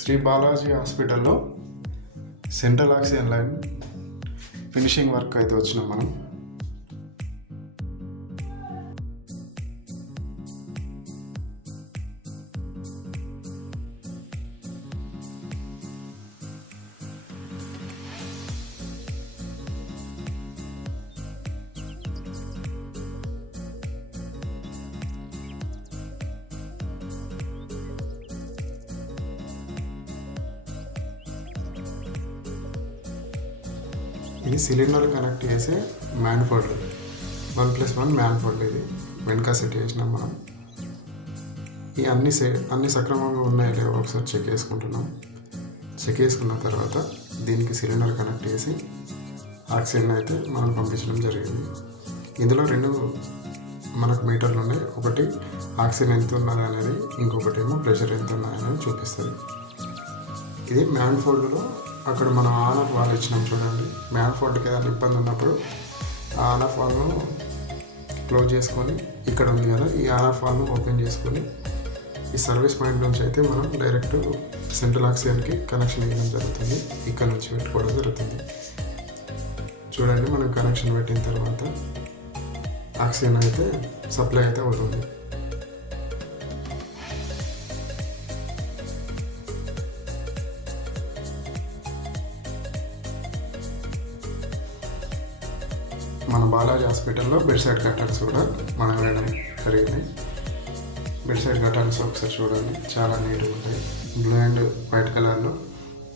శ్రీ బాలాజీ హాస్పిటల్లో central oxygen line finishing work అయితే వచ్చినాం మనం. ఇది సిలిండర్ కనెక్ట్ చేసే మ్యాన్ఫోల్డ్ 1+1 మ్యాన్ఫోల్డ్. ఇది వెనక సెట్ చేసినాం మనం. ఈ అన్ని సక్రమంగా ఉన్నాయో లేవో ఒకసారి చెక్ చేసుకుంటున్నాం. చెక్ చేసుకున్న తర్వాత దీనికి సిలిండర్ కనెక్ట్ చేసి ఆక్సిజన్ అయితే మనం పంపించడం జరిగింది. ఇందులో 2 మనకు మీటర్లు ఉన్నాయి. ఒకటి ఆక్సిజన్ ఎంత ఉన్నది అనేది, ఇంకొకటి ఏమో ప్రెషర్ ఎంత ఉన్నది అనేది చూపిస్తుంది. ఇది మ్యాన్ఫోల్డ్లో అక్కడ మనం ఆన్ ఆఫ్ వాల్ ఇచ్చినాం చూడండి. మ్యాన్ఫోల్డ్కి ఏదైనా ఇబ్బంది ఉన్నప్పుడు ఆ ఆన్ ఆఫ్ వాల్ను క్లోజ్ చేసుకొని, ఇక్కడ ఉంది కదా ఈ ఆన్ ఆఫ్ వాల్ను ఓపెన్ చేసుకొని ఈ సర్వీస్ పాయింట్ నుంచి అయితే మనం డైరెక్ట్ సెంట్రల్ ఆక్సిజన్కి కనెక్షన్ ఇవ్వడం జరుగుతుంది. ఇక్కడ నుంచి పెట్టుకోవడం జరుగుతుంది. చూడండి, మనం కనెక్షన్ పెట్టిన తర్వాత ఆక్సిజన్ అయితే సప్లై అయితే అవుతుంది. మన బాలాజీ హాస్పిటల్లో బెడ్ సైడ్ కర్టన్స్ కూడా మనం వేయడం జరిగింది. బెడ్ సైడ్ కర్టన్స్ ఒకసారి చూడండి, చాలా నీట్గా ఉంటాయి. బ్లూ అండ్ వైట్ కలర్లో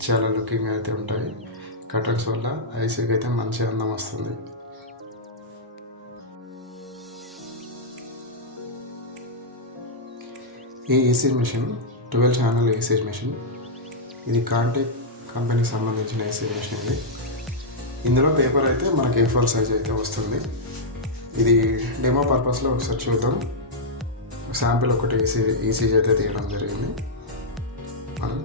చాలా లుకింగ్ అయితే ఉంటాయి. కర్టన్స్ వల్ల ఐసీకి అయితే మంచి అందం వస్తుంది. ఈ ECG machine 12 channel ECG machine. ఇది కాంటాక్ట్ కంపెనీకి సంబంధించిన ఈసీజీ మెషిన్. ఇది ఇందులో పేపర్ అయితే మనకి A4 సైజ్ అయితే వస్తుంది. ఇది డెమో పర్పస్లో ఒకసారి చూద్దాం. శాంపిల్ ఒకటి ఈసీజీ అయితే తీయడం జరిగింది. మనం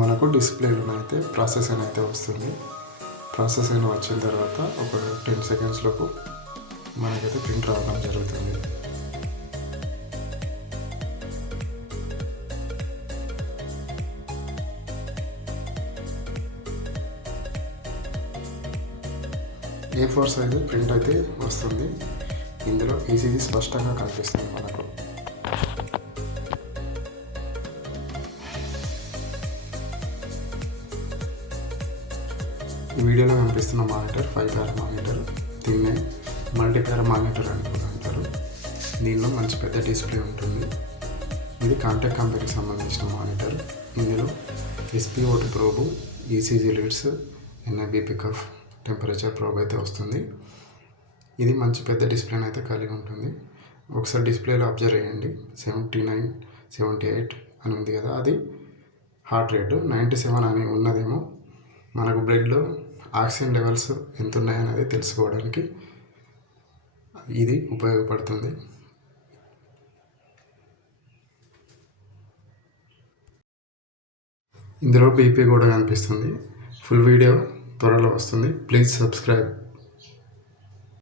మనకు డిస్ప్లేలో అయితే ప్రాసెస్ అయితే వస్తుంది. ప్రాసెస్ అయిన వచ్చిన తర్వాత ఒక 10 సెకండ్స్లోపు మనకైతే ప్రింట్ రావడం జరుగుతుంది. A4 సైజు ప్రింట్ అయితే వస్తుంది. ఇందులో ఈసీజీ స్పష్టంగా కనిపిస్తుంది మనకు. ఈ వీడియోలో కనిపిస్తున్న మానిటర్ 5 పారా మానిటర్. దీన్నే మల్టీ పారా మానిటర్ అని కూడా అంటారు. దీనిలో మంచి పెద్ద డిస్ప్లే ఉంటుంది. ఇది కాంటాక్ట్ కంపెనీకి సంబంధించిన మానిటర్. ఇందులో SpO2 probe, ECG leads, NIB pickup, temperature probe అయితే వస్తుంది. ఇది మంచి పెద్ద డిస్ప్లేని అయితే కలిగి ఉంటుంది. ఒకసారి డిస్ప్లేలో అబ్జర్వ్ చేయండి. 79, 78 అని ఉంది కదా, అది హార్ట్ రేటు. 97 అని ఉన్నదేమో మనకు బ్లడ్లో ఆక్సిజన్ లెవెల్స్ ఎంత ఉన్నాయనేది తెలుసుకోవడానికి ఇది ఉపయోగపడుతుంది. ఇందులో బీపీ కూడా కనిపిస్తుంది. ఫుల్ వీడియో త్వరలో వస్తుంది. Please subscribe.